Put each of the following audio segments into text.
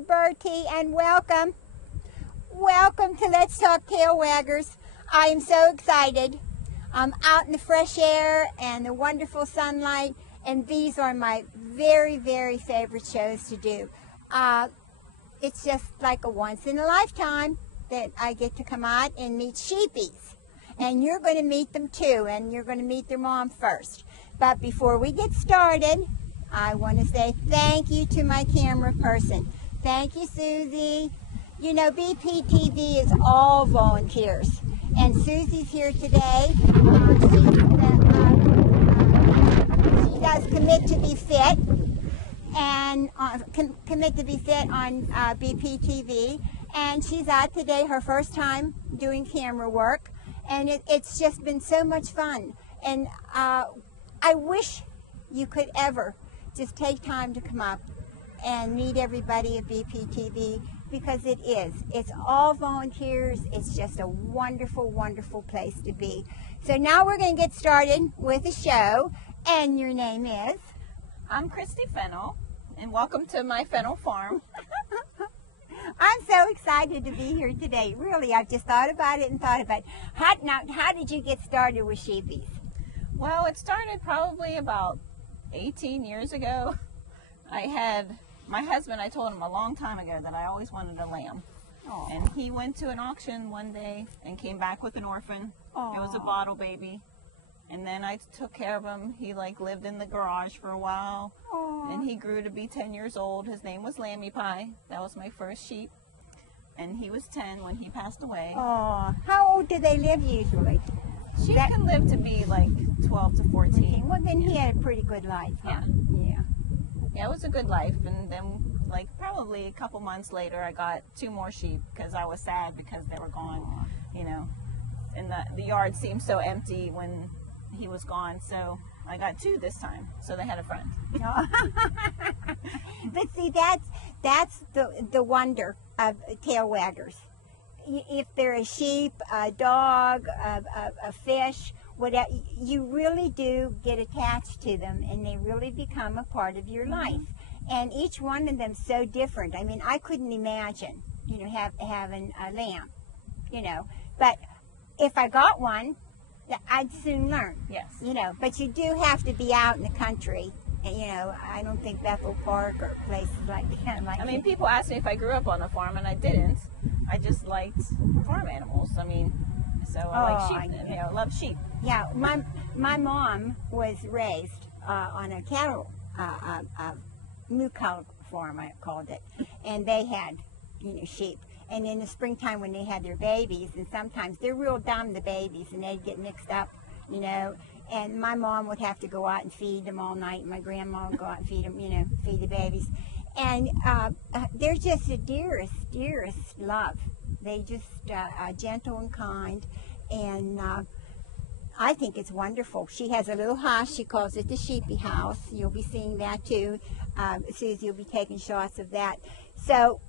Barbara Bertie, and welcome. Welcome to Let's Talk Tail Waggers. I am so excited. I'm out in the fresh air and the wonderful sunlight, and these are my very, very favorite shows to do. It's just like a once in a lifetime that I get to come out and meet sheepies. And you're going to meet them too, and you're going to meet their mom first. But before we get started, I want to say thank you to my camera person. Thank you, Susie. You know, BPTV is all volunteers. And Susie's here today. She does Commit to Be Fit. And Commit to Be Fit on BPTV. And she's out today, her first time doing camera work. And it's just been so much fun. And I wish you could ever just take time to come up and meet everybody at BPTV, because it is. It's all volunteers. It's just a wonderful, wonderful place to be. So now we're going to get started with the show. And your name is? I'm Christy Fennell, and welcome to my Fennell farm. I'm so excited to be here today. Really, I've just thought about it and thought about it. How did you get started with sheepies? Well, it started probably about 18 years ago. My husband, I told him a long time ago that I always wanted a lamb. Aww. And he went to an auction one day and came back with an orphan. Aww. It was a bottle baby. And then I took care of him. He lived in the garage for a while. Aww. And he grew to be 10 years old. His name was Lammy Pie. That was my first sheep. And he was 10 when he passed away. Aw, how old do they live usually? Sheep can live to be like 12 to 14. Well, then he had a pretty good life. Huh? Yeah. Yeah, it was a good life. And then, probably a couple months later, I got 2 more sheep because I was sad because they were gone, you know. And the yard seemed so empty when he was gone, so I got 2 this time. So they had a friend. But see, that's the wonder of tail waggers. If they're a sheep, a dog, a fish, whatever, you really do get attached to them, and they really become a part of your life. And each one of them so different. I mean, I couldn't imagine, you know, having a lamb, you know. But if I got one, I'd soon learn. Yes. You know, but you do have to be out in the country. And, you know, I don't think Bethel Park or places like that. I mean, people ask me if I grew up on a farm, and I didn't. I just liked farm animals. I mean, so I like sheep. I love sheep. Yeah, my mom was raised on a cattle, new cow farm, I called it, and they had, you know, sheep. And in the springtime when they had their babies, and sometimes they're real dumb, the babies, and they'd get mixed up, you know. And my mom would have to go out and feed them all night, and my grandma would go out and feed them, you know, feed the babies. And they're just the dearest, dearest love. They just are gentle and kind, and I think it's wonderful. She has a little house. She calls it the Sheepy House. You'll be seeing that too. Susie will be taking shots of that. So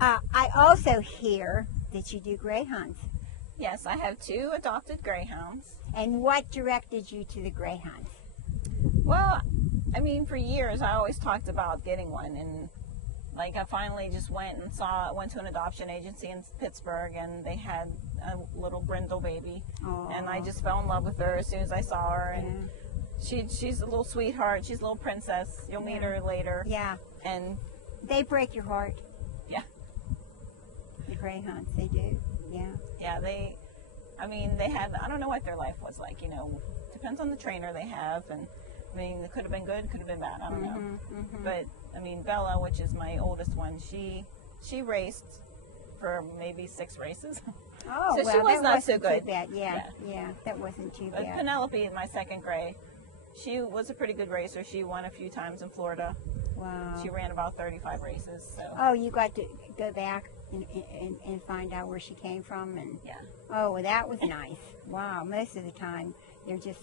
I also hear that you do greyhounds. Yes, I have 2 adopted greyhounds. And what directed you to the greyhounds? Well, I mean, for years I always talked about getting one, and I finally just went to an adoption agency in Pittsburgh, and they had a little brindle baby. Aww. And I just fell in love with her as soon as I saw her, and she's a little sweetheart. She's a little princess. You'll meet her later. Yeah. And they break your heart. Yeah. The greyhounds, they do. Yeah. Yeah, they had, I don't know what their life was like, you know, depends on the trainer they have, and I mean, it could have been good, could have been bad, I don't know. But I mean, Bella, which is my oldest one, she raced for maybe 6 races. Oh, so well, she was not so good. Too bad. Yeah, that wasn't too bad. But Penelope, my second gray, she was a pretty good racer. She won a few times in Florida. Wow. She ran about 35 races. So. Oh, you got to go back and find out where she came from, and yeah. Oh, well, that was nice. Wow, most of the time they're just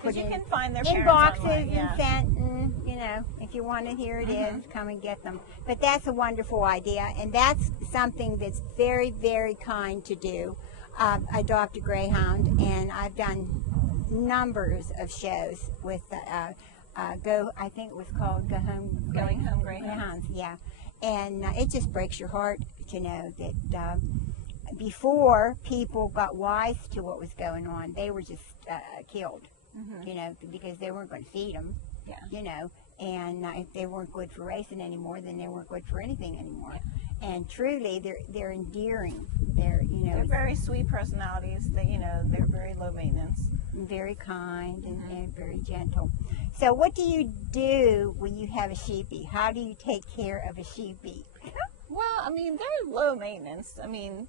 put you can find their in parents boxes online, yeah. and sent, and you know, if you want it, here it is. Come and get them. But that's a wonderful idea, and that's something that's very, very kind to do. Adopt a greyhound, and I've done numbers of shows with I think it was called Going Home Greyhounds. Yeah. And it just breaks your heart to know that before people got wise to what was going on, they were just killed, you know, because they weren't going to feed them, Yeah. you know, and if they weren't good for racing anymore, then they weren't good for anything anymore. And truly, they're endearing. They're, you know, They're very sweet personalities. They, you know, they're very low maintenance. very kind and very gentle. So what do you do when you have a sheepy? How do you take care of a sheepy? Well, I mean, they're low maintenance. I mean,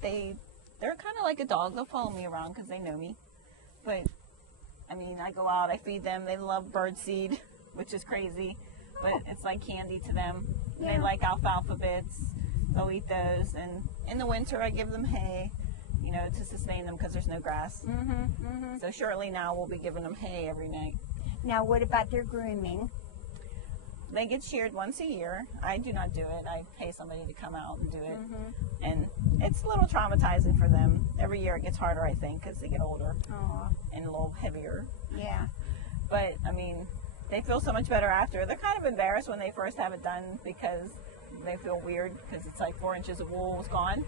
they're kind of like a dog. They'll follow me around because they know me. But I mean, I go out, I feed them. They love birdseed, which is crazy, but it's like candy to them. Yeah. They like alfalfa bits. They'll eat those. And in the winter, I give them hay, you know, to sustain them because there's no grass. So shortly now, we'll be giving them hay every night. Now, what about their grooming? They get sheared once a year. I do not do it. I pay somebody to come out and do it. And it's a little traumatizing for them. Every year it gets harder, I think, because they get older Oh, and a little heavier. yeah. But, I mean, they feel so much better after. They're kind of embarrassed when they first have it done because they feel weird because it's like 4 inches of wool is gone.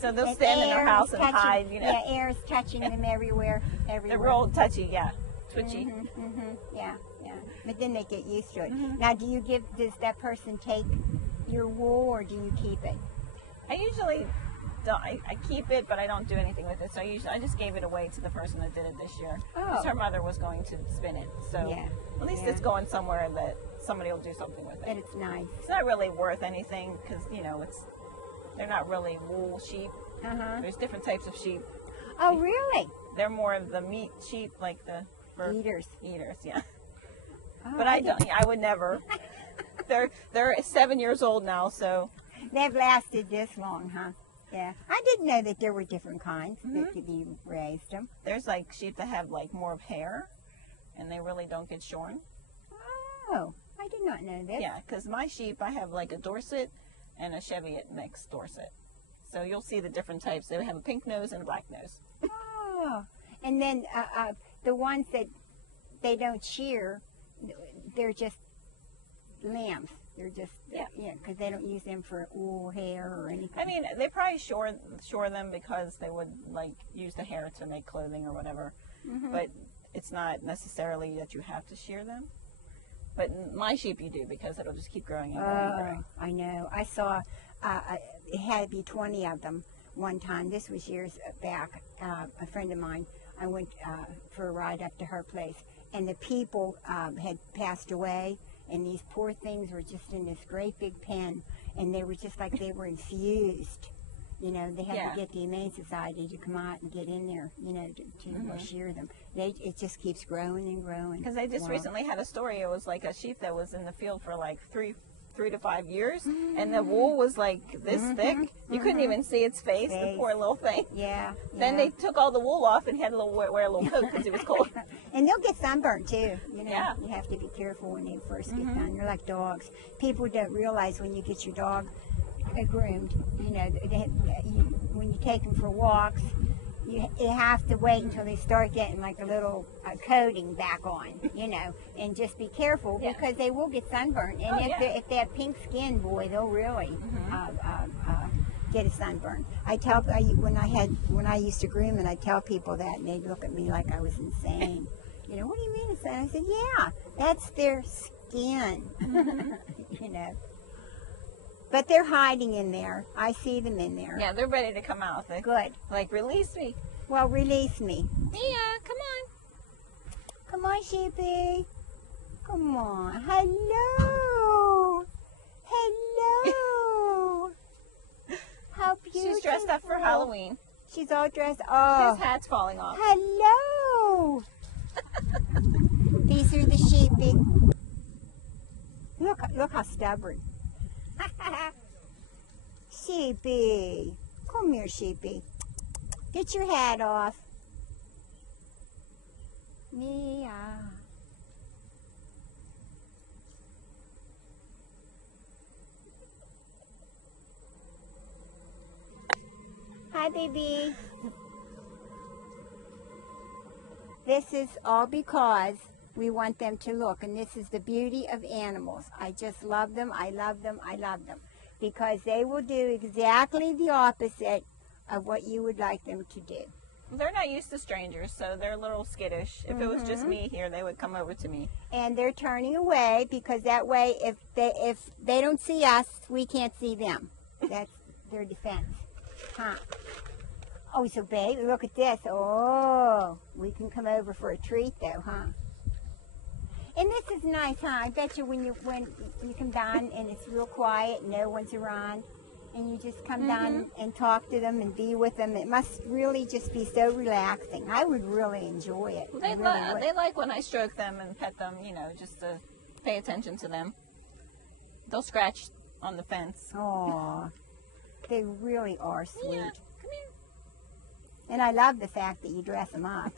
So they'll And stand in their air house is and touching- hide, you know. Yeah, air is touching them everywhere. They're real touchy, yeah. Twitchy. Yeah, yeah. But then they get used to it. Now, does that person take your wool or do you keep it? I usually don't, I keep it, but I don't do anything with it. So I just gave it away to the person that did it this year. Because her mother was going to spin it. So Yeah, at least yeah. it's going somewhere that somebody will do something with That it. it's nice. It's not really worth anything because, you know, they're not really wool sheep. There's different types of sheep. Oh, really? They're more of the meat sheep, like the Eaters. eaters, yeah. Oh, But I would never. They're 7 years old now, so They've lasted this long, huh? Yeah. I didn't know that there were different kinds that could be raised them. there's like sheep that have like more of hair, and they really don't get shorn. Oh, I did not know this. Yeah, because my sheep, I have like a Dorset and a Cheviot mixed Dorset. So you'll see the different types. They have a pink nose and a black nose. Oh, and then the ones that they don't shear, they're just lambs. They're just because they don't use them for wool, hair, or anything. I mean, they probably shore them because they would like use the hair to make clothing or whatever. But it's not necessarily that you have to shear them. But my sheep you do because it'll just keep growing and growing and growing. I know. I saw it had to be 20 of them one time. This was years back. A friend of mine, I went for a ride up to her place, and the people had passed away, and these poor things were just in this great big pen, and they were just like they were infused. You know, they had to get the Humane Society to come out and get in there, you know, to shear them. It just keeps growing and growing. Because I just recently had a story. It was like a sheep that was in the field for like three to 5 years, and the wool was like this thick. You couldn't even see its face, the poor little thing. Yeah. Then they took all the wool off and he had to wear a little coat because it was cold. And they'll get sunburned too. You know, Yeah. you have to be careful when they first get done. They're like dogs. People don't realize when you get your dog groomed, you know, when you take them for walks, you have to wait until they start getting like a little coating back on, you know, and just be careful because they will get sunburned. And if they have pink skin, boy, they'll really get a sunburn. When I used to groom, and I tell people that, and they'd look at me like I was insane. You know, what do you mean it's that? I said, yeah, that's their skin. You know. But they're hiding in there. I see them in there. Yeah, they're ready to come out. They Good. like release me. Well, release me. Yeah, come on. Come on, sheepy. Come on. Hello. Hello. How beautiful. She's dressed up for Halloween. She's all dressed. Oh. His hat's falling off. Hello. These are the sheepy. Look how stubborn. Sheepy. Come here, sheepy. Get your hat off. Mia. Hi, baby. This is all because We want them to look, and this is the beauty of animals. I just love them. I love them. I love them because they will do exactly the opposite of what you would like them to do. They're not used to strangers, so they're a little skittish. If it was just me here, they would come over to me. And they're turning away because that way, if they don't see us, we can't see them. That's their defense. Huh? Oh, so babe, look at this. Oh, we can come over for a treat though, huh? And this is nice, huh? I bet you when you come down and it's real quiet, no one's around, and you just come down and talk to them and be with them. It must really just be so relaxing. I would really enjoy it. I really would. They like when I stroke them and pet them, you know, just to pay attention to them. They'll scratch on the fence. Oh, they really are sweet. Yeah, come here. And I love the fact that you dress them up.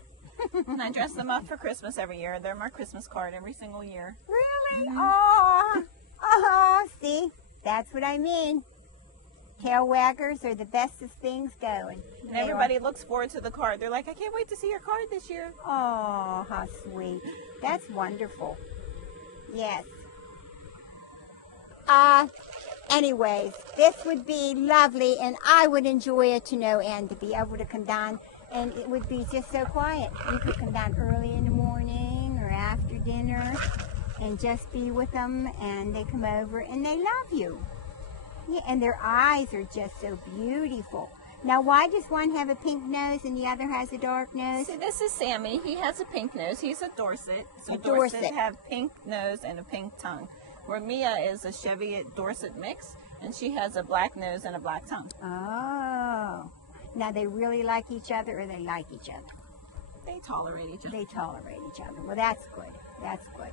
And I dress them up for Christmas every year. They're my Christmas card every single year. Really? Oh, oh, see, that's what I mean. Tail waggers are the bestest things going. And everybody looks forward to the card. They're like, I can't wait to see your card this year. Oh, how sweet. That's wonderful. Yes. Anyways, this would be lovely, and I would enjoy it to no end to be able to come down, and it would be just so quiet. You could come down early in the morning or after dinner and just be with them, and they come over and they love you. Yeah, and their eyes are just so beautiful. Now, why does one have a pink nose and the other has a dark nose? See, this is Sammy. He has a pink nose. He's a Dorset. So A Dorset. Dorsets have pink nose and a pink tongue. Where Mia is a Cheviot Dorset mix, and she has a black nose and a black tongue. Oh. Now, they really like each other, or they like each other? They tolerate each other. They tolerate each other. Well, that's good. That's good.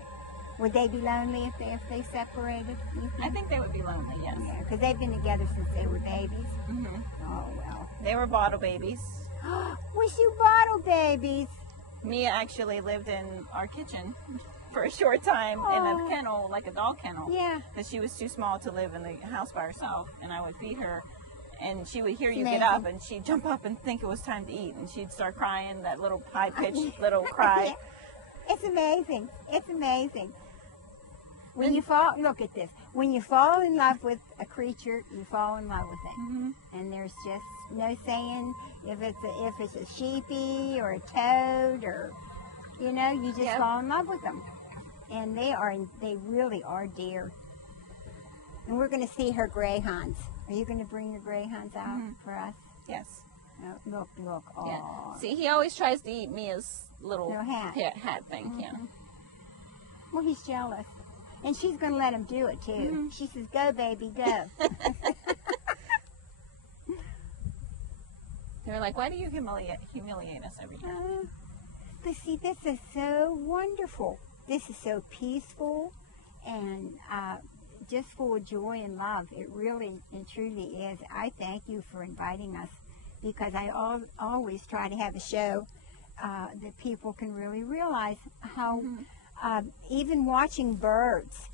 Would they be lonely if they separated? I think they would be lonely, yes. Yeah, because they've been together since they were babies. Mm-hmm. Oh, well. They were bottle babies. Was you bottle babies? Mia actually lived in our kitchen for a short time in a kennel, like a dog kennel. Yeah. Because she was too small to live in the house by herself, and I would feed her, and she would hear you Amazing. get up, and she'd jump up and think it was time to eat, and she'd start crying, that little high-pitched little cry. It's amazing. It's amazing. When you fall, look at this. When you fall in love with a creature, you fall in love with it. Mm-hmm. And there's just no saying if it's a sheepy or a toad or, you know, you just Yep. fall in love with them. And they really are dear. And we're going to see her greyhounds. Are you going to bring your greyhounds out for us? Yes. Oh, look. Oh. Yeah. See, he always tries to eat Mia's little No hat. hat thing. Yeah. Well, he's jealous. And she's going to let him do it, too. She says, go, baby, go. They're like, why do you humiliate us every year? But see, this is so wonderful. This is so peaceful and just full of joy and love. It really and truly is. I thank you for inviting us because I always try to have a show that people can really realize how even watching birds,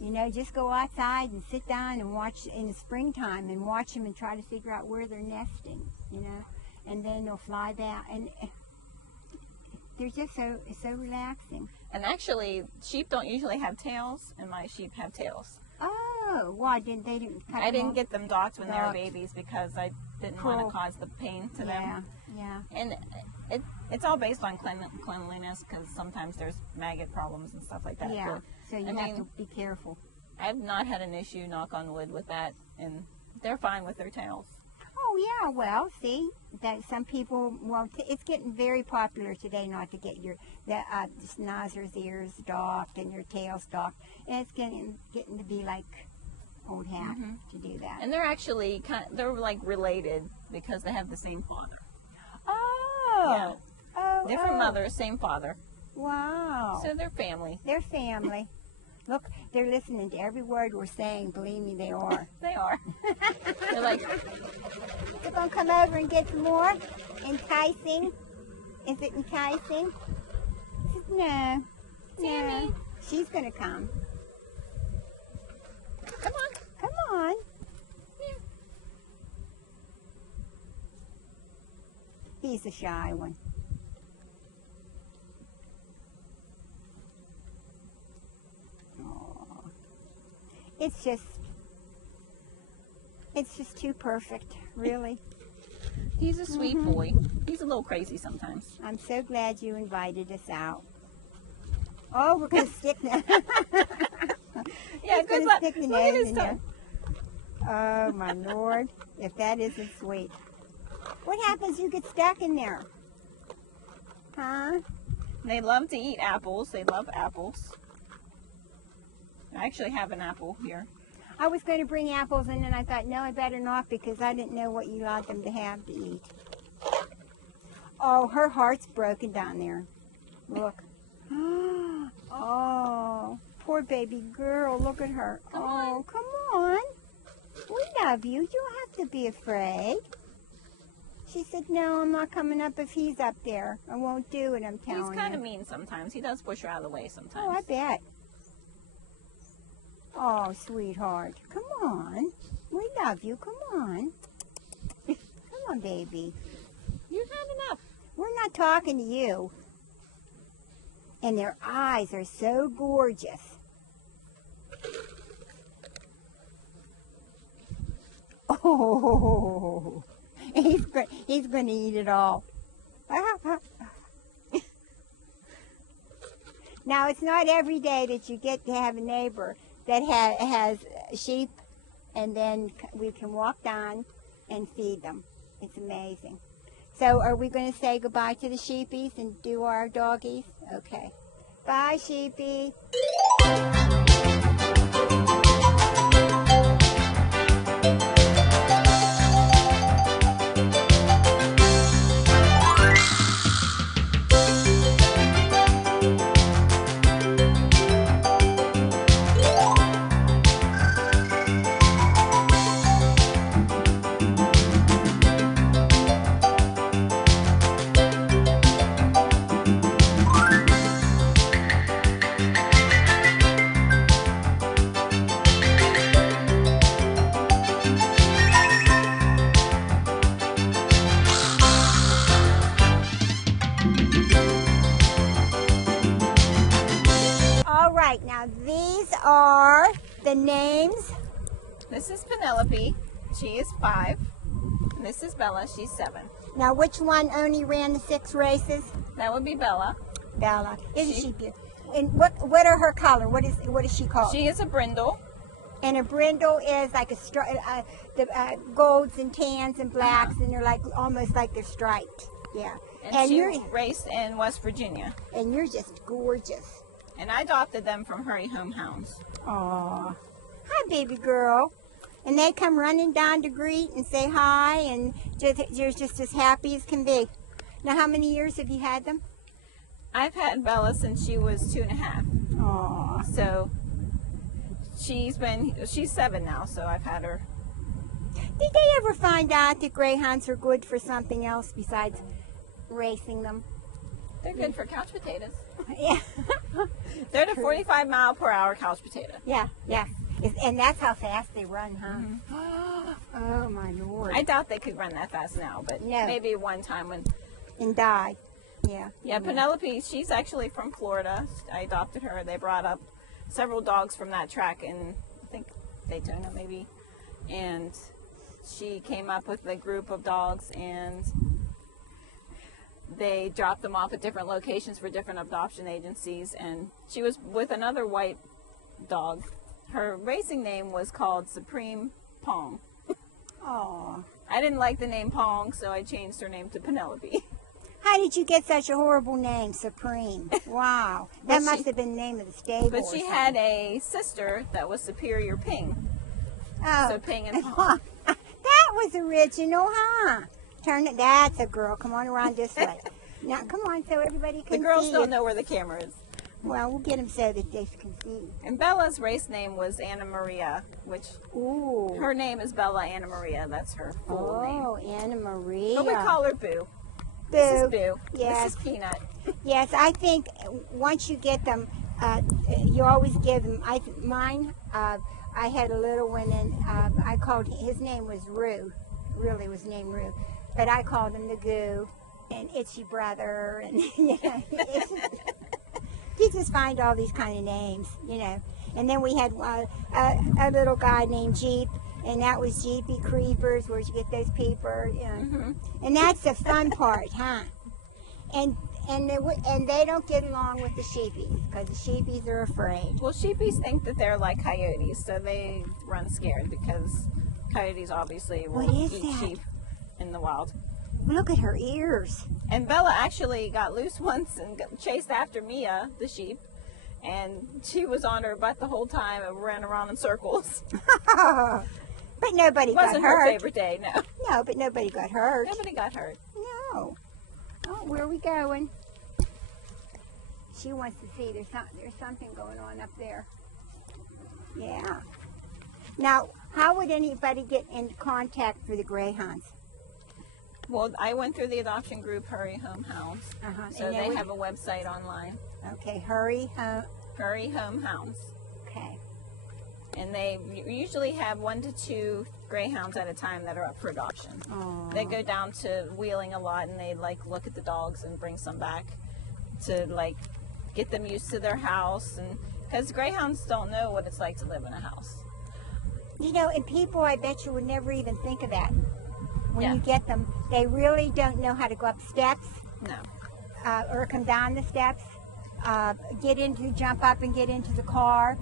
you know, just go outside and sit down and watch in the springtime and watch them and try to figure out where they're nesting, you know, and then they'll fly back. And they're just so relaxing. And actually, sheep don't usually have tails, and my sheep have tails. Oh, why didn't they didn't cut I them didn't off? get them docked when they were Docked. babies because I didn't want Cool. to cause the pain to them. Yeah. And it's all based on cleanliness because sometimes there's maggot problems and stuff like that. Yeah. But So you I have mean- to be careful. I've not had an issue, knock on wood, with that, and they're fine with their tails. Oh yeah, well, see that some people, it's getting very popular today not to get your schnauzer's ears docked and your tails docked, and it's getting to be like old hat to do that. And they're actually they're like related because they have the same father. Oh, oh, Different oh. mothers, same father. Wow, So they're family. they're family. Look, they're listening to every word we're saying. Believe me, they are. They are. They're like, You're gonna come over and get some more? Enticing? Is it enticing? No. Tammy. No. She's gonna come. come on. Come on. He's a shy one. It's just too perfect, really. He's a sweet boy. He's a little crazy sometimes. I'm so glad you invited us out. Oh, we're going to stick now. Yeah, good luck. Stick the Look at nose his in tongue. there. Oh, my Lord. If that isn't sweet. What happens if you get stuck in there? Huh? They love to eat apples. They love apples. I actually have an apple here. I was going to bring apples, and then I thought, no, I better not, because I didn't know what you allowed them to have to eat. Oh, her heart's broken down there. Look. Oh, poor baby girl. Look at her. Come Oh, come on. We love you. You don't have to be afraid. She said, no, I'm not coming up if he's up there. I won't do it, I'm telling you. He's kind of mean sometimes. He does push her out of the way sometimes. Oh, I bet. Oh, sweetheart. Come on. We love you. Come on. Come on, baby. You've had enough. We're not talking to you. And their eyes are so gorgeous. Oh, he's going to eat it all. Now, it's not every day that you get to have a neighbor that has sheep, and then we can walk down and feed them. It's amazing. So are we going to say goodbye to the sheepies and do our doggies? Okay. Bye, sheepy. All right, now these are the names. This is Penelope. She is 5. And this is Bella. She's 7. Now, which one only ran the 6 races? That would be Bella. Bella. Isn't she beautiful? And what are her color? What is she called? She is a brindle. And a brindle is like the golds and tans and blacks, and they're like almost like they're striped. Yeah. And she you're raced in West Virginia. and you're just gorgeous. And I adopted them from Hurry Home Hounds. Aw. Hi, baby girl. And they come running down to greet and say hi, and you're just as happy as can be. Now, how many years have you had them? I've had Bella since she was 2.5. Aw. So she's 7 now, so I've had her. Did they ever find out that greyhounds are good for something else besides racing them? They're good for couch potatoes. Yeah. They're the 45-mile-per-hour couch potato. Yeah, yeah. And that's how fast they run, huh? Oh, my Lord. I doubt they could run that fast now, but No. maybe one time when. And die. Yeah. Yeah, Penelope, she's actually from Florida. I adopted her. They brought up several dogs from that track in, I think, Daytona maybe. And she came up with a group of dogs, and they dropped them off at different locations for different adoption agencies. And she was with another white dog. Her racing name was called Supreme Pong. Aw. I didn't like the name Pong, so I changed her name to Penelope. How did you get such a horrible name, Supreme? Wow. That But must she- have been the name of the stable. But or she something. had a sister that was Superior Ping. Oh. So Ping and Pong. That was original, huh? Turn it. That's a girl. Come on around this way. Now, come on, so everybody The can girls see don't you. know where the camera is. Well, we'll get them so that they can see. And Bella's race name was Anna Maria, which Ooh. her name is Bella Anna Maria. That's her full name. Oh, Anna Maria. But we call her Boo. Boo. This is Boo. Yes. This is Peanut. Yes, I think once you get them, you always give them. Mine, I had a little one, and I called. His name was Roo. Really was named Roo, but I called him the Goo and Itchy Brother, and you know, you just find all these kind of names, you know. And then we had a little guy named Jeep, and that was Jeepy Creepers, where you get those peepers, you know. And that's the fun part, huh? And they don't get along with the sheepies, because the sheepies are afraid. Well, sheepies think that they're like coyotes, so they run scared because coyotes obviously will What is eat that? sheep in the wild. Look at her ears. And Bella actually got loose once and chased after Mia, the sheep, and she was on her butt the whole time and ran around in circles. But nobody It wasn't got her hurt. favorite day, no. No, but nobody got hurt. Nobody got hurt. No. Oh, where are we going? She wants to see. There's something going on up there. Yeah. Now, how would anybody get into contact for the greyhounds? Well, I went through the adoption group Hurry Home Hounds. So And they have a website online, Okay, hurry home. Hurry Home Hounds. Okay. And they usually have 1 to 2 greyhounds at a time that are up for adoption. Aw. They go down to Wheeling a lot, and they like look at the dogs and bring some back to like get them used to their house, and because greyhounds don't know what it's like to live in a house. You know, and people, I bet you, would never even think of that. When Yeah. you get them, they really don't know how to go up steps No. or come down the steps. Jump up and get into the car.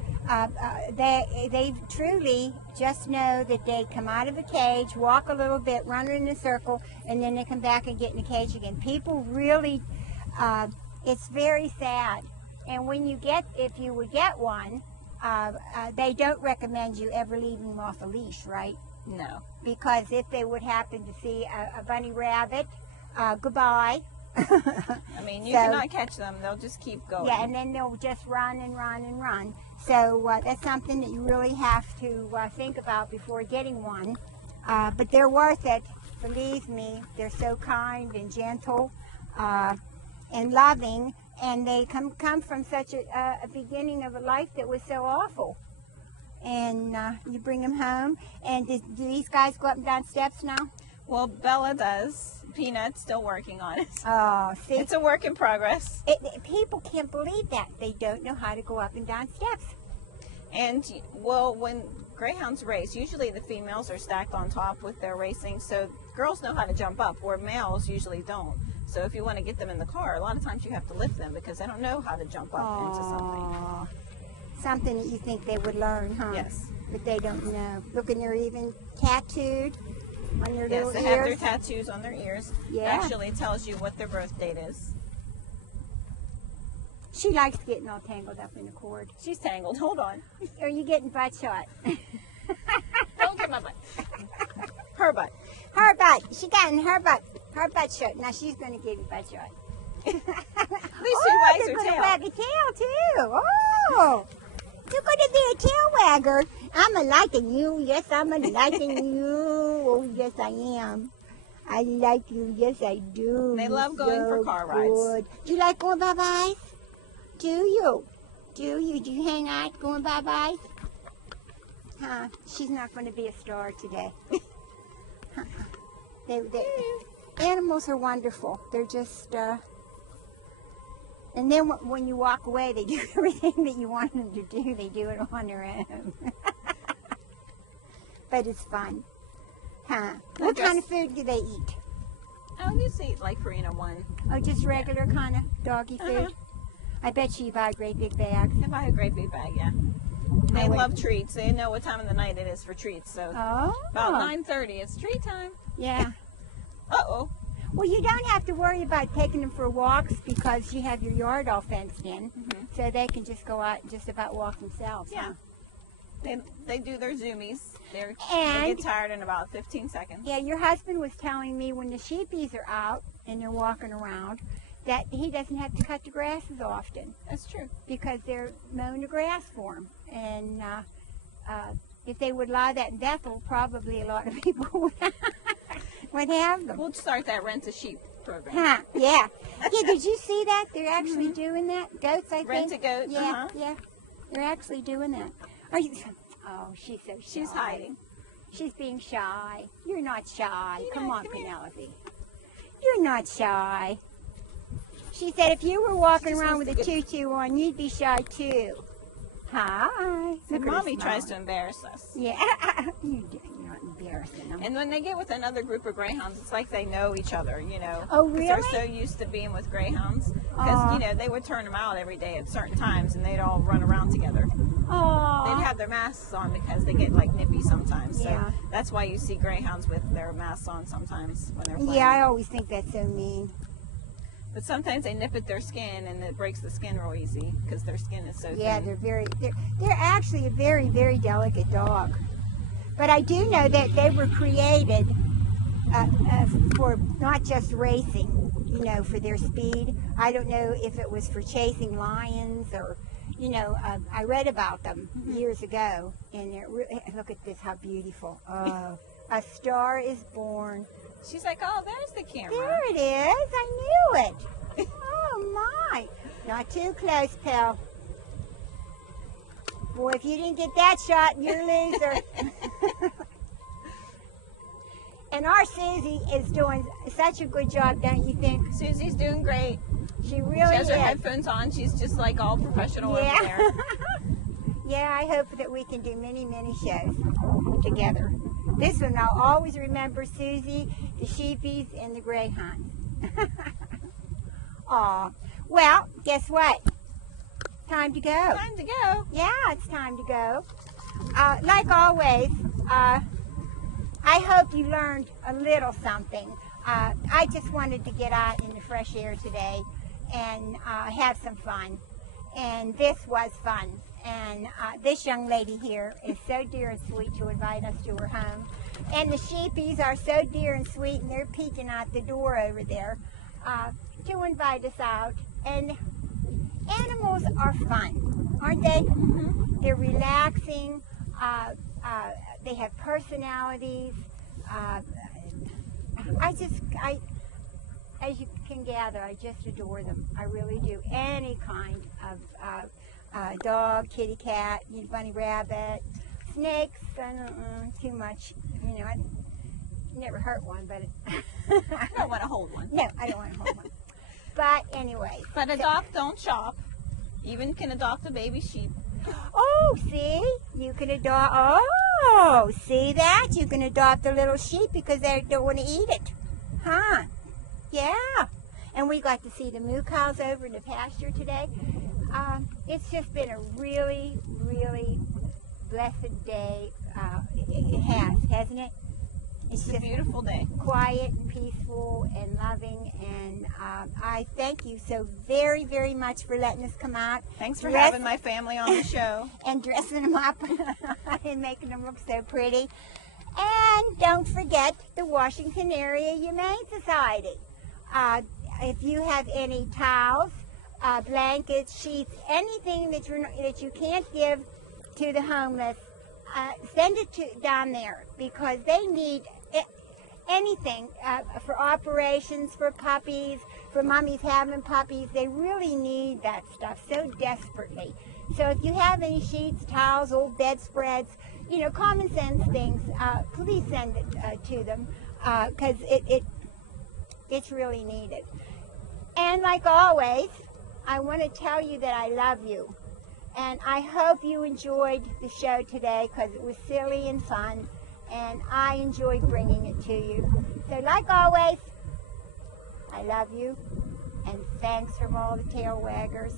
They truly just know that they come out of the cage, walk a little bit, run in a circle, and then they come back and get in the cage again. People really, it's very sad. And if you would get one, they don't recommend you ever leaving them off a leash, right? No. Because if they would happen to see a bunny rabbit, goodbye. I mean, you So- cannot catch them. They'll just keep going. Yeah, and then they'll just run and run and run. So that's something that you really have to think about before getting one. But they're worth it. Believe me, they're so kind and gentle and loving, and they come from such a beginning of a life that was so awful. And you bring them home. And do these guys go up and down steps now? Well, Bella does. Peanut's still working on it. Oh, see, It's a work in progress. people can't believe that. They don't know how to go up and down steps. And, well, when greyhounds race, usually the females are stacked on top with their racing, so girls know how to jump up, where males usually don't. So if you want to get them in the car, a lot of times you have to lift them because they don't know how to jump up into something. Aw. Something that you think they would learn, huh? Yes. But they don't know. Look, and they're even tattooed on their Yes, little they have their ears. tattoos on their ears. Yeah. It actually tells you what their birth date is. She likes getting all tangled up in the cord. She's tangled. Hold on. Are you getting butt shot? Don't get my butt. Her butt. Her butt. She got in her butt. Her butt shot. Now she's going to give you butt shot. At least she wags you're her gonna tail. wag a tail too. Oh, you're gonna be a tail wagger. I'm a liking you. Yes, I'm a liking you. Oh, yes, I am. I like you. Yes, I do. They love going for car rides. Good. Do you like going bye-byes? Do you? Do you hang out going bye-byes? Huh? She's not going to be a star today. Animals are wonderful. They're just, and then when you walk away, they do everything that you want them to do. They do it on their own. But it's fun. Huh? What guess- kind of food do they eat? Oh, you see, like Farina one. Oh, just regular kind of doggy food? Uh-huh. I bet you buy great big bags. They buy a great big bag, yeah. They Oh, wait. love treats. They know what time of the night it is for treats. So Oh. about 9:30, it's treat time. Yeah. Uh-oh. Well, you don't have to worry about taking them for walks because you have your yard all fenced in. Mhm. So they can just go out and just about walk themselves. Yeah. Huh? They do their zoomies. They And- get tired in about 15 seconds. Yeah, your husband was telling me when the sheepies are out and they're walking around that he doesn't have to cut the grass as often That's true. because they're mowing the grass for him. And if they would allow that in Bethel, probably a lot of people would have them. We'll start that rent-a-sheep program. Huh, yeah. Yeah, did you see that? They're actually doing that. Goats, I think. Rent-a-goat, Yeah, uh-huh. yeah. They're actually doing that. Are you? Oh, she's so shy. She's hiding. She's being shy. You're not shy. Peanut, Come on, come here. Penelope. You're not shy. She said if you were walking She's around supposed with a to tutu on, you'd be shy too. Hi. And Look at her Mommy tries to smiling. embarrass us. Yeah, you're not embarrassing them. And when they get with another group of greyhounds, it's like they know each other, you know. Oh, 'Cause really? They're so used to being with greyhounds. Aw. Because, you know, they would turn them out every day at certain times and they'd all run around together. Oh. They'd have their masks on because they get like nippy sometimes. So Yeah. that's why you see greyhounds with their masks on sometimes when they're playing. Yeah, I always think that's so mean. But sometimes they nip at their skin and it breaks the skin real easy because their skin is so Yeah, thin. they're actually a very, very delicate dog. But I do know that they were created for not just racing, you know, for their speed. I don't know if it was for chasing lions or, you know, I read about them years ago. And look at this, how beautiful. Oh, a star is born. She's like, oh, there's the camera. There it is. I knew it. Oh, my. Not too close, pal. Boy, if you didn't get that shot, you're a loser. And our Susie is doing such a good job, don't you think? Susie's doing great. She really She has her is. headphones on. She's just like all professional over Yeah. there. Yeah, I hope that we can do many, many shows together. This one I'll always remember Susie, the sheepies, and the greyhounds. Aw. Well, guess what? Time to go. Time to go. Yeah, it's time to go. Like always, I hope you learned a little something. I just wanted to get out in the fresh air today and have some fun. And this was fun. And this young lady here is so dear and sweet to invite us to her home. And the sheepies are so dear and sweet, and they're peeking out the door over there to invite us out. And animals are fun, aren't they? Mm-hmm. They're relaxing. They have personalities. As you can gather, I just adore them. I really do. Any kind of dog, kitty cat, bunny rabbit, snakes. I don't too much. You know, I never hurt one, but I don't want to hold one. no, I don't want to hold one. But anyway. But adopt, don't shop. Even can adopt a baby sheep. Oh, see, you can adopt. Oh, see that? You can adopt a little sheep because they don't want to eat it, huh? Yeah. And we got to see the moo cows over in the pasture today. It's just been a really, really blessed day. It has, hasn't it? It's a beautiful day. Quiet and peaceful and loving, and I thank you so very, very much for letting us come out. Thanks for Dress- having my family on the show. and dressing them up and making them look so pretty. And don't forget the Washington Area Humane Society. If you have any towels, blankets, sheets, anything that you can't give to the homeless, send it down there because they need anything for operations, for puppies, for mummies having puppies. They really need that stuff so desperately. So if you have any sheets, towels, old bedspreads, you know, common sense things, please send it to them because it's really needed. And like always, I want to tell you that I love you. And I hope you enjoyed the show today because it was silly and fun. And I enjoyed bringing it to you. So like always, I love you. And thanks from all the tail waggers.